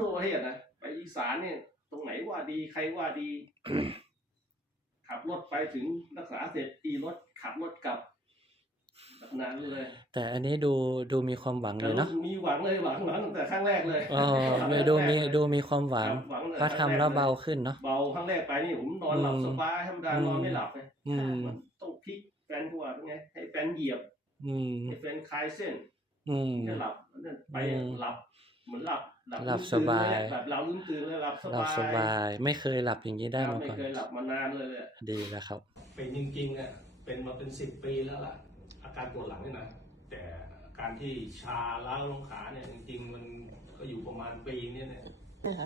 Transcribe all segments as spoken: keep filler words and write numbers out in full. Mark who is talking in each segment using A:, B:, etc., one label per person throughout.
A: ทั่วประเทศนะไปอีสานเนี่ยตรงไหนว่าดีใครว่าดี ขับรถไปถึงรักษาเสร็จตีรถขับรถกลับแบบนั้นเลย
B: แต่อันนี้ดูดูมีความหวังเลยเนาะ
A: มีหวังเลยหวังหวังตั้งแต่ครั้งแรกเลย
B: อ๋อมีดูมีดูมีความหวัง
A: หวัง
B: เพราะทำแล้วเบาขึ้นเนาะ
A: เบาครั้งแรกไปนี่ผมนอนหลับสบายธรรมดานอนไม่หลับเลยมันต้องพลิกแฟนกูว่าเป็นไงให้แฟนเหยียบให้แฟนคลายเส้นจะหลับไปหลับเหมือนหลับ
B: หลับสบาย
A: แบบเราลืมตื่นเลยหลับส
B: หลั
A: บา
B: บ
A: ย
B: สบายไม่เคยหลับอย่างนี้ได้มา
A: ไม่
B: ก่อน
A: เคยหลับมานานเลย
B: ดีแล้วครับ
A: เป็นจริงๆอ่ะเป็นมาเป็นสิบปีแล้วล่ะอาการปวดหลังนี่นะแต่การที่ชาล้าวลงขาเนี่ยจริงๆมันก็อยู่ประมาณปีนี้เนี่ย
C: นะคะ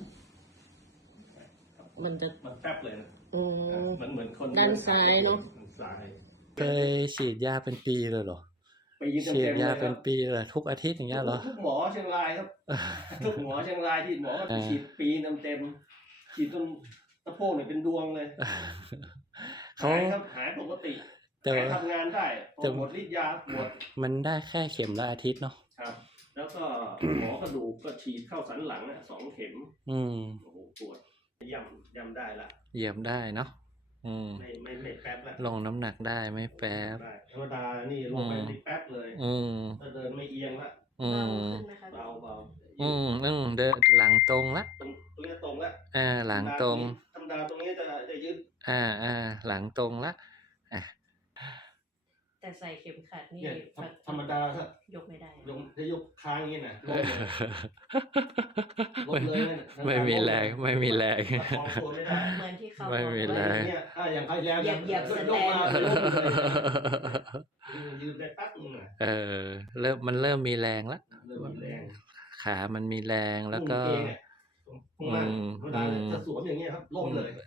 C: มันจะ
A: มันแป๊บเลยนะมันเหมือนคน
C: ด้านซ้ายเนาะ
A: ซ้าย
B: เคยฉีดยาเป็นปีเลยเหรอฉีดยาเป็นปีเลยทุกอาทิตย์อย่างเงี้ยเหรอ
A: ทุกหมอเชียงรายครับทุกหมอเชียงรายที่หมอฉีดปีเต็มๆฉีดจนตะโพกเนี่ยเป็นดวงเลยเขาครับหายปกติแต่ทำงานได้หมดฤทธิ์ยาปวด
B: มันได้แค่เข็มละอาทิตย์เนาะ
A: ครับแล้วก็หมอกระดูกก็ฉีดเข้าสันหลังอ่ะสองเข็ม
B: อืม
A: โอ้โหปวดย่ำย่ำได้ละ
B: เหยียบได้เนาะอืม
A: ไม่ไม่ไม่แป๊บละ
B: ลงน้ำหนักได้ไม่แป๊บ
A: ธรรมดานี่ลงไปติดแป๊บเลย
B: อืม
A: ถ้าเดินไม่เอียงละ
B: อืม
A: เบาเบา
B: อืมอืมเดินหลังตรงละ
A: ตรงนี้ตรงละ
B: อ่าหลังตรง
A: ธรรมดาตรงนี้จะจะยืด
B: อ่าอ่าหลังตรงละอ่ะ
C: แต่ใส่เข็มขัดนี่
A: ธรรมดาครับ
C: ยกไม่ได้
A: ยกจะยกค้างอย่างนี้นะลดเลย
B: ไม่มีแรงไม่มีแรง
C: เหมือนที่เขา
B: ไม่มีแรง
A: เนี่ยอย่างใครแรง
C: เหยียบเหยียบสแต
A: นยืนได้แป๊บนึงอ่ะ
B: เออเริ่มมันเริ่มมีแรงละ
A: เริ่มมีแรง
B: ขามันมีแรงแล้วก็
A: อืมจะสวมอย่างเงี้ยครับล่มเลย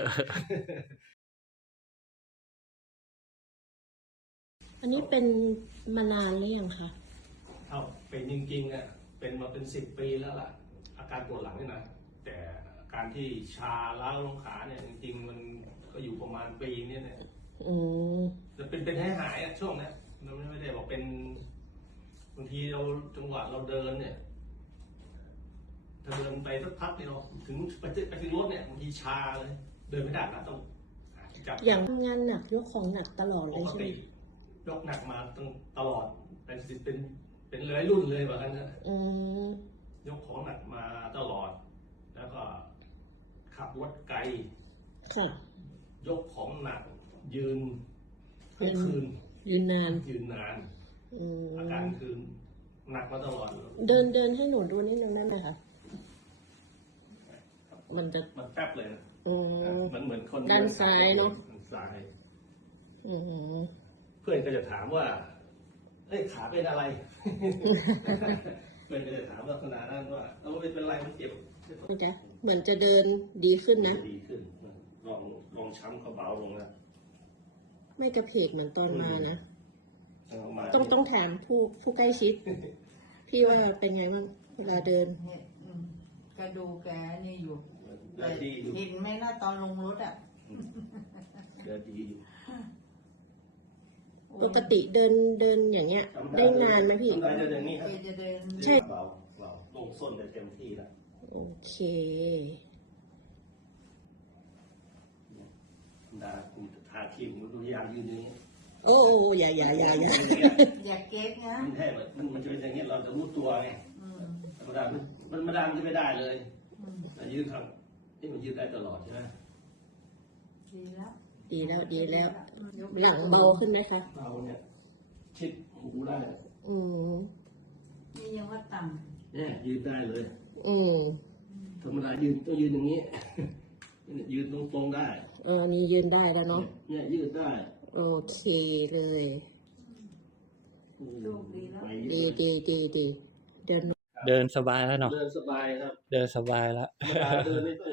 C: อันนี้เป็นมานานหรือยังคะ
A: เอาเป็นจริงๆอ่ะเป็นมาเป็นสิบปีแล้วล่ะอาการปวดหลังนี่นะแต่การที่ชาล้าวลงขาเนี่ยจริงๆมันก็อยู่ประมาณปีนี้เนี่ย
C: อืม
A: จะเป็นเป็นให้หายอ่ะช่วงนี้มันไม่ได้บอกเป็นบางทีเราจังหวะเราเดินเนี่ยถ้าเดินไปสักพักเนี่ยเราถึงไปถึงไปถึงรถเนี่ยบางทีชาเลยเดินไม่ได้นะต้อง
C: จับอย่างทำงานหนักยกของหนักตลอดเลยใช่ไหม
A: ยกหนักมาตั้งตลอดเป็นสิบเป็นเป็นหลายรุ่นเลยแบบนั้นนะยกของหนักมาตลอดแล้วก็ขับรถไกล
C: ค่ะ
A: ยกของหนักยืนทั้งคืน
C: ยืนนาน
A: ยืนนานอาการคือหนักมาตลอด
C: เดินเดินให้หนูดูนิดนึงได้ไหมคะมันจะ
A: มันแป๊บเลยนะมันเหมือนคน
C: ด้านซ้ายเนาะ
A: ซ้ายเพื่อนก็จะถามว่าเอ้ยขาเป็นอะไรเพื่อนก็จะถามลักษณะนั้นว่าเออเป็นอะไรมันเจ็บ
C: มันจะเหมือนจะเดินดีขึ้นนะ
A: ดีขึ้นลองลองช้ำเขาเบาลงแล้ว
C: ไม่กระเพกเหมือนตอนมานะต้องต้องถามผู้ผู้ใกล้ชิดพี่ว่าเป็นไงบ้างเวลาเดิน
D: กระดูกแกนี่อยู่เห็นไหมนะตอนลงรถอ่ะ
A: เดินดี
C: ปกติเดินเดินอย่างเงี้ยได้นานไหมพี่
A: เดินอย่างนี้ครับใช่เบาเบาลงส้นได้เต็มที่แล้ว
C: โอเค
A: ดาคุณทาครีมดูยายืนอย่างนี้
C: โอ้อย่าอย่าอย่าอย่า
D: อย่าเก๊กนะ
A: มันแท้มันมันจะเป็นอย่างนี้เราจะรู้ตัวไงธรรมดามันธรรมดามันจะไม่ได้เลยแต่ยืนทำนี่มันยืนได้ตลอดใช่ไหม
D: ดีแล้ว
C: ดีแล้วดีแล้วหลังเบาขึ้นไหมคะ
A: เบาเนี่ยชิดหูได้
C: อืม
D: นี่ยังว่าต่ำ
A: เนี่ยยืนได้เลย
C: อืม
A: ธรรมดายืนต้องยืนอย่างนี้ยืนตรงตรงได้
C: เออนี่ยืนได้แล้วเนาะ
A: เนี่ยยืนได้
C: โอเคเลย
D: ดีแล้ว
C: ดีดีดีดีเดิน
B: เดินสบายแล้วเนาะ
A: เดินสบายครับ
B: เดินสบายแล้ว
A: เดินไม่ต้อง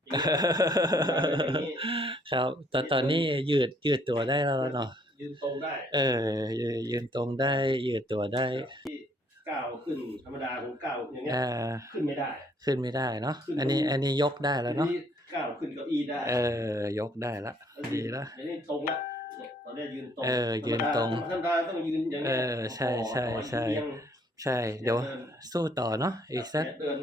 B: ครับแต่ตอนนี้ยืดยืดตัวได้แล้วเนาะ
A: ยืนตรงได้
B: เออยืนตรงได้ยืดตัวได้
A: ก้าวขึ้นธรรมดาของก้าวอย่างเงี้ยขึ้นไม่ได้
B: ขึ้นไม่ได้เนาะอันนี้อันนี้ยกได้แล้วเนาะ
A: ก้าวขึ้นเก้าอี้ได้
B: เออยกได้ละดีละ
A: อันนี้ตรงละตอนนี้ยืนตรง
B: เออยืนตรง
A: ธรรมดาต้องยืนอย่างนี้
B: เออใช่ใช่ใช่ใช่เดี๋ยวสู้ต่อเนาะอีกสัก
A: เดินเดิน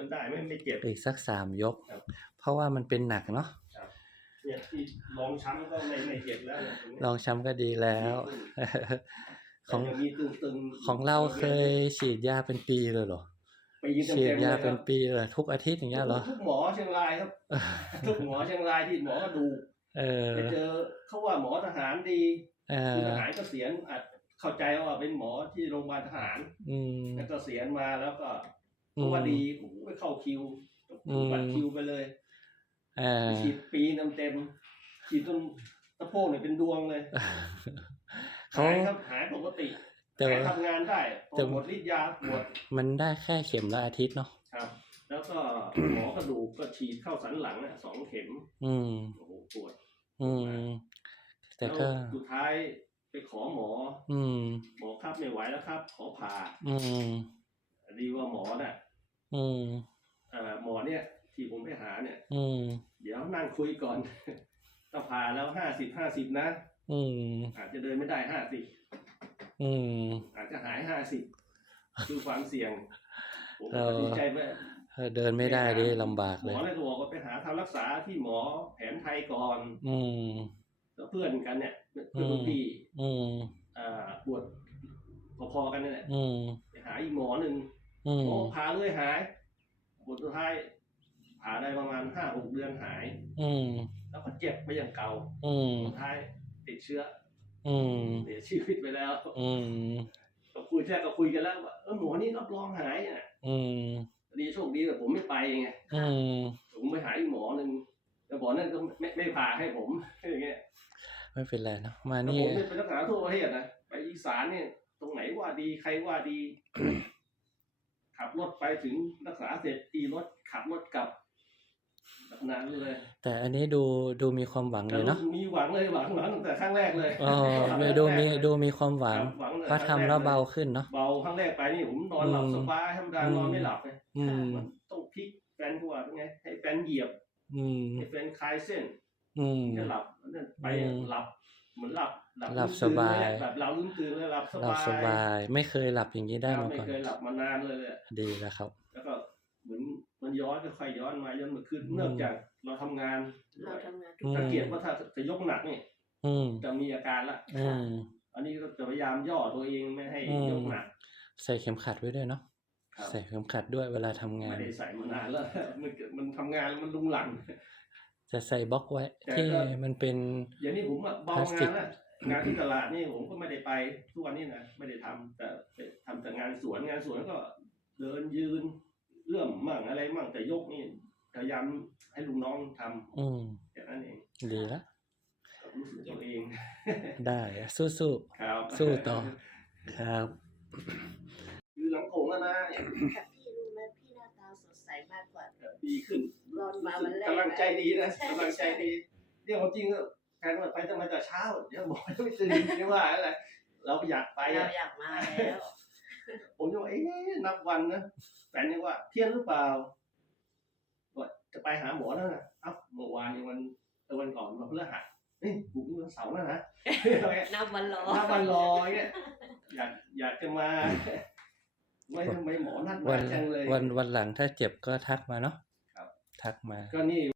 A: ได้ไม่ไม่เจ็บ
B: อีกสักสามยก
A: ครับ
B: เพราะว่ามันเป็นหนักเนาะ
A: ครับเนี่ยที่ลองช้ำก็ไม่ไม่เจ็บแล้วเนี่ยตรงเนี้ย
B: ลองช้ำก็ดีแล้ว ของ
A: แต่ยังมีตึงๆ
B: ของเราเคยฉีดยาเป็นปีเลยเหรอ
A: ปีเต็ม
B: ฉีด
A: ๆ
B: ยา
A: เลยค
B: เป็
A: รั
B: น
A: บ
B: ปีเลยทุกอาทิตย์อย่างเงี้ยเหรอ
A: ทุกหมอเชียงรายครับ ทุกหมอเชียงรายที่หมอกระดูก
B: เออ
A: ไปเจอเขาว่าหมอทหารดี
B: เอ
A: คือ
B: อ
A: ทหารเกษียณอาจเข้าใจว่าเป็นหมอที่โรงพยาบาลทหาร
B: อืม
A: แล้วเกษียณมาแล้วก็
B: อื
A: เขา
B: ม
A: ว่าดีโอ้โหไปเข้าคิว
B: อืม
A: บัตรคิวไปเลย
B: เออ
A: ฉีดปีเต็มๆฉีดจนสะโพกเนี่ยเป็นดวงเลย
B: เขา
A: หายครับหายปกติ
B: แต่
A: หาย
B: ว่า
A: ทำงานได้พ
B: แต่
A: อหมดฤทธิ์ยาปวด
B: มันได้แค่เข็มละอาทิตย์เนาะ
A: ครับ แล้วก็หมอกระดูกก็ฉีดเข้าสันหลังอ่ะสองเข็ม
B: อืม
A: โอ้โหปวด
B: อืม แต่
A: แล้ว
B: ก็
A: สุดท้ายไปขอหมอ
B: อืม
A: หมอครับไม่ไหวแล้วครับ ขอผ่า
B: อืม
A: ดีว่าหมอน่ะ
B: อืม
A: เอ่อหมอเนี่ยที่ผมไปหาเนี่ย
B: อืม
A: เดี๋ยวนั่งคุยก่อน ถ้าผ่าแล้วห้าสิบห้าสิบนะ
B: อืม
A: อาจจะเดินไม่ได้ห้าสิบ
B: อืม
A: อาจจะหายห้าสิบคือความเสี่ยง ผม
B: เออ
A: ตัดสินใจไป
B: เดินไม่ได้ดิลำบาก
A: หม
B: เลย
A: อเลยก็บอกว่าไปหาทำรักษาที่หมอแผนไทยก่อน
B: อืม
A: แล้วเพื่อนกันเนี่ยเพื่อนรุ่นพี่
B: อืม
A: อ่าปวดพอๆกันนี่แหละ
B: อืม
A: ไปหาอีกหมอหนึ่ง
B: อืม
A: โอ้ผ่าเลยหายผลสุดท้ายผ่าได้ประมาณห้าหกเดือนหาย
B: อืม
A: แล้วก็เจ็บไปอย่างเก่า
B: อืม
A: สุดท้ายติดเชื้อ
B: อืม
A: เสียชีวิตไปแล้ว
B: อืม
A: ก็คุยแท้ก็คุยกันแล้วว่าเออหมอนี่รับรองหายอ่ะ
B: อืม
A: ดีโชคดีแต่ผมไม่ไปไง
B: อืม
A: ผมไปหาอีกหมอหนึ่งแต่หมอนั่นก็ไม่ไม่ผ่าให้ผมอย่างเงี้ย
B: ไม่เป็นไรเนอะมา
A: แต่
B: นี่
A: ผมเนี่ยเป็นนักศึกษาทั่วประเทศนะไปอีสานเนี่ยตรงไหนว่าดีใครว่าดี ขับรถไปถึงรักษาเสร็จตีรถขับรถกลับแบบนั้นเลย
B: แต่อันนี้ดูดูมีความหวังเลยเนาะ
A: มีหวังเลยหวังหวังตั้งแต่ครั้งแรกเลย
B: อ๋อมีดูมีดูมีความหวัง
A: ครับหวังตั้ง
B: เพราะ
A: แต่
B: ทำแล้วเบาขึ้นเนาะ
A: เบาครั้งแรกไปนี่ผมนอนหลับ
B: อืม
A: สบายธรรมดา
B: อืม
A: นอนไม่หลับเลย
B: อืม
A: มันต้องพลิกแฟนหัวไงให้แฟนเหยียบ
B: อืม
A: ให้แฟนคลายเส้น
B: อืม
A: จะหลับนั่นไป
B: อืม
A: หลับเหมือนหลับ
B: หลับ
A: ลืม
B: สบาย
A: ตื่นเลแบบเราลืมตื่นเลยหลับส
B: หลับบ
A: าย
B: สบาย ไม่เคยหลับอย่างนี้ได้
A: ครับ
B: มา
A: ไม่
B: ก่อน
A: เคยหลับมานานเลยเลย
B: ดีแล้วครับ
A: แล้วก็เหมือนมันย้อนค่อยๆย้อนมาย้อนมาขึ้น
B: อืม
A: เนื่องจากเราทำงาน
C: เราทำงาน
B: อืม
A: สังเกตว่าถ้าจะยกหนักนี่
B: อืม
A: จะมีอาการละ
B: อืม
A: อันนี้ก็จะพยายามย่อตัวเองไม่ให้
B: อืม
A: ยกหนัก
B: ใส่เข็มขัดไว้ด้วยเนาะ
A: ครับ
B: ใส่เข็มขัดด้วยเวลาทำงา
A: ไม่
B: น
A: ได้ใส่มานานแล้ว มันมันทำงานแล้วมันลุงหลัง
B: จะใส่บล็อกไว้
A: แต่
B: ที่
A: ก็
B: มันเป็น
A: อย่างนี้ผมอะเบา
B: พลาสติ
A: งาก นละงานที่ตลาดนี่ผมก็ไม่ได้ไปทุกวันนี้นะไม่ได้ทำแต่ไปทำแต่งานสวนงานสวนก็เดินยืนเอื้อมมั่งอะไรมั่งแต่ยกนี่พยายามให้ลุงน้องทำ
B: อืม
A: แค่นั้นเอง
B: ดีละ
A: ก็รู้สึกตัวเอง
B: ได้สู้สู้
A: ครับ
B: สู้ต่อ ครับ
A: คือหลังโขงอะนะ
C: ค่ะพี่รู้ไหมพี่หน้าตาสดใสมากกว่า
A: ดีขึ้น
C: รอนมาวันแรก
A: กำลังใจดีนะ
C: ใช่
A: กำลังใจดีเรียกว่าจริงก็แทนว่าไปทำไมแต่เช้าเดี๋ยวบอกจะไม่ตื่นไม่ว่าอะไรเราอยากไป
C: เรา
A: อะ
C: อยากมาแล้ว
A: ผมจะว่าเอ๊ะนับวันนะแฟนยังว่าเที่ยงหรือเปล่าว่าจะไปหาหมอแล้วนะเอ้าเมื่อวานนี้วันเออวันก่อนวันพฤหัสเอ้ยบุกนี่วันเสาร์แล้วนะ
C: นับวันรอ
A: นับวันรอเงี้ยอยากอยากจะมาไม่ทำไมหมอนัด
B: วั
A: มาน จังเลย
B: วันวันหลังถ้าเจ็บก็ทักมาเนาะ
A: ครับ
B: ทักมา
A: ก็นี่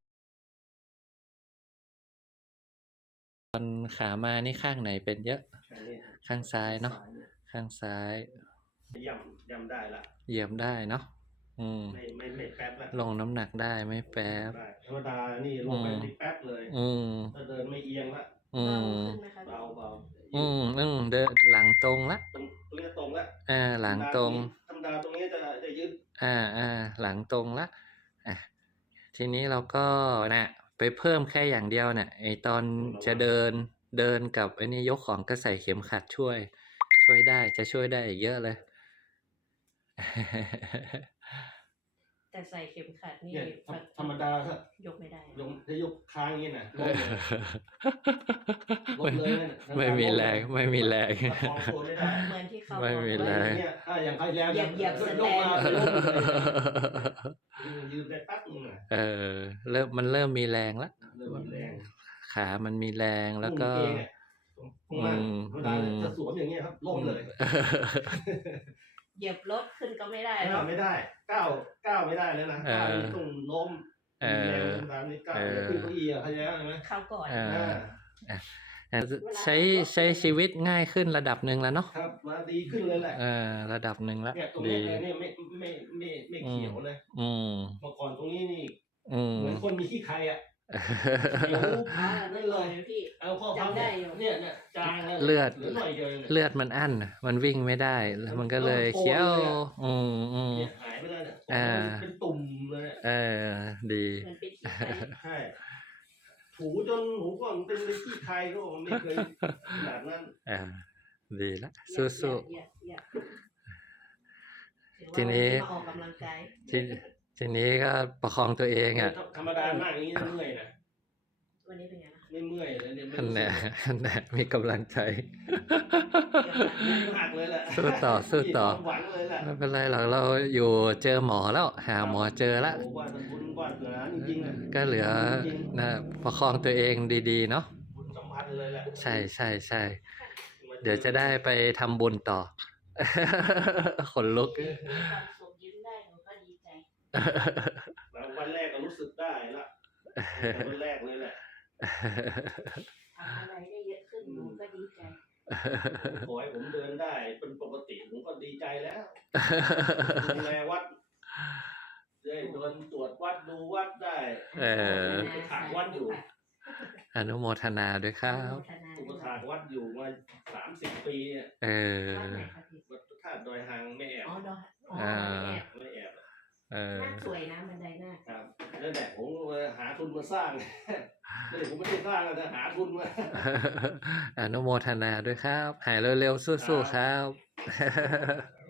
B: ตอนขามานี่ข้างไหนเป็นเยอะ ข้างซ้ายเนาะ ข้างซ้าย
A: ย่ำย่ำได้ละ
B: เหยียบได้เนาะ อืม
A: ไม่ไม่ไม่แป๊บละ
B: ลงน้ำหนักได้ไม่แป๊บ
A: ได้ธรรมดานี่ลงไปติดแป๊บเลย
B: อืม
A: ถ้าเดินไม่เอียงละ
B: อืม
A: เบาเบา
B: อืมอืมเดินหลังตรงละ
A: ตรงตรงนี้ตรงละ
B: อ่า หลังตรง
A: ธรรมดาตรงนี้จะจะยึด
B: อ่าอ่าหลังตรงละอ่ะทีนี้เราก็นะไปเพิ่มแค่อย่างเดียวเนี่ยไอตอนจะเดินเดินกับไอ้นี่ยกของก็ใส่เข็มขัดช่วย ช่วยได้จะช่วยได้อีกเยอะเลย
C: แต่ใส่เข็มขัดนี่
A: เนี่ยธรรมดาถ้าย
C: กไม่ได้
A: ยกถ้ายกค้างอย่างนี้นะลดเลยลดเลยนะ
B: ไม่มีแรงไม่มีแรง
A: ประคองตัวไม่ได้
C: เหมือนที่เขา
B: ไม่
C: บอก
B: มี
C: ว่า
B: แรง
A: เนี่ยอ่ะอย่างใครแล้ว
C: เหยียบเหยียบ
A: ยก
C: สแตน
A: ยกมาเป็นลมเลยยืนได้แป๊บนึงอ่ะ
B: เออเริ่มมันเริ่มมีแรงละ
A: เริ่มมีแรง
B: ขามันมีแรงแล้วก็
A: นุ่มเองเนี่ยตรงล่าง
B: อืม
A: ธรรมดาจะสวมอย่างเงี้ยครับล่มเลย
C: เหยียบรถขึ้นก็ไม่ได้
A: ก้าวไม่ได้ก้าวก้าวไม่ได้เลยนะ
B: เออ
A: ก้าวนี่ต้องล้ม
B: เออ
A: แรงตามนี้ก้าว
B: เออ
A: ขึ้นเก้าอี้อะเข้าใจไหม
C: เข้าก่อน
B: เออ
A: อ่า
B: อ่ะอ่ะใช้ใช้ชีวิตง่ายขึ้นระดับหนึ่งแล้วเนาะ
A: ครับมาดีขึ้นเลยแหละ
B: เออระดับหนึ่งละ
A: เนี่ยตรง
B: ดี
A: นี้เลยเนี่ยไม่ไม่ไม่ไม่เขียวเลย
B: อืม
A: เมื่อก่อนตรงนี้นี่
B: อืม
A: เหมือนคนมีขี้ใครอ่ะเขียว
C: อ่านั่นเลยพี่
A: เอาข้อ
C: จำได้อยู่
A: เนี่ยเนี่ยจางแล้ว
B: เลือด
A: เหลือหน่อยเดียวเองเนี่ย
B: เลือดมันอั้นน่ะมันวิ่งไม่ได้แล้วมันก็เลยเขียว อืมอืม
A: เนี่ยหายไปแล้วเนี่ย
B: อ่า
A: เป็นตุ่มเลยเนี่ย
B: เออดี
C: เหมือนเป็นขี้ไก่
A: ใช่ถูจนหูก็มันเป็นขี้ใครก็ไม่เคยขนาดนั้น
B: อ่าดีละสู้สู้
C: อย่าอย่าอย่า
B: ทีนี้
C: ถือว่าวัมาออกกำลังกาย
B: ทีทีนี้ก็ประคองตัวเองอ่ะ
A: ธรรมดามากอย่างนี้เมื่อยนะ
C: วันนี้เป็นไงนะ
A: ไม่เมื่อยเลยเนี่ยไม่
B: อัน
A: รู้
B: แห
A: สึ
B: น่
A: ก
B: อันแหน่มีกำลังใจ
A: หักเลยแหละ
B: สู้ต่อสู้ต่อ
A: มีความหวังเลยแหละ
B: ไม่เป็นไรหรอกเราอยู่เจอหมอแล้ว หาหมอเจอละ
A: โอ้ว่าแต่บุญว่าเกิดจริงๆนะ
B: ก็เหลือ
A: จริง
B: นะประคองตัวเองดีๆเนาะ
A: ๆบุญสัมพันธ์เลยแหละ
B: ใช่ใช่ใช่เดี๋ยวจะได้ไปทำบุญต่อ ขนลุก
C: มีความสุขยิ้มได้หนูก็ดีใจ
A: แล้ววันแรกก็รู้สึกได้ละแต่วันแรกเลยแหละ
C: ทำอะไรได้เยอะขึ้นหนูก็ดีใจ
A: ขอให้ผมเดินได้เป็นปกติผมก็ดีใจแล้วดูแลวัดได้เดินตรวจวัดดูวัดได้
B: เออ
A: ไปถากวัดอยู่
B: อนุโมทนาด้วยครับ
A: อุปถากวัดอยู่มาสามสิบปีเนี่ย
B: เออ
C: วัดไหนคะพี่
A: วัดพระธาตุดอยหางไม่แอบ
C: อ๋อดอยอ๋อ
B: อ่า
C: แอบ
A: ไม่แอบ
B: เออ
C: หน้าสวยนะบันไดหน้า
A: ครับนั่นแหละผมมาหาทุนมาสร้าง ไม่ได้ผมไม่ได้สร้างนะแต่หาทุนมา
B: อนุโมทนาด้วยครับ หายเร็วๆสู้ๆครับ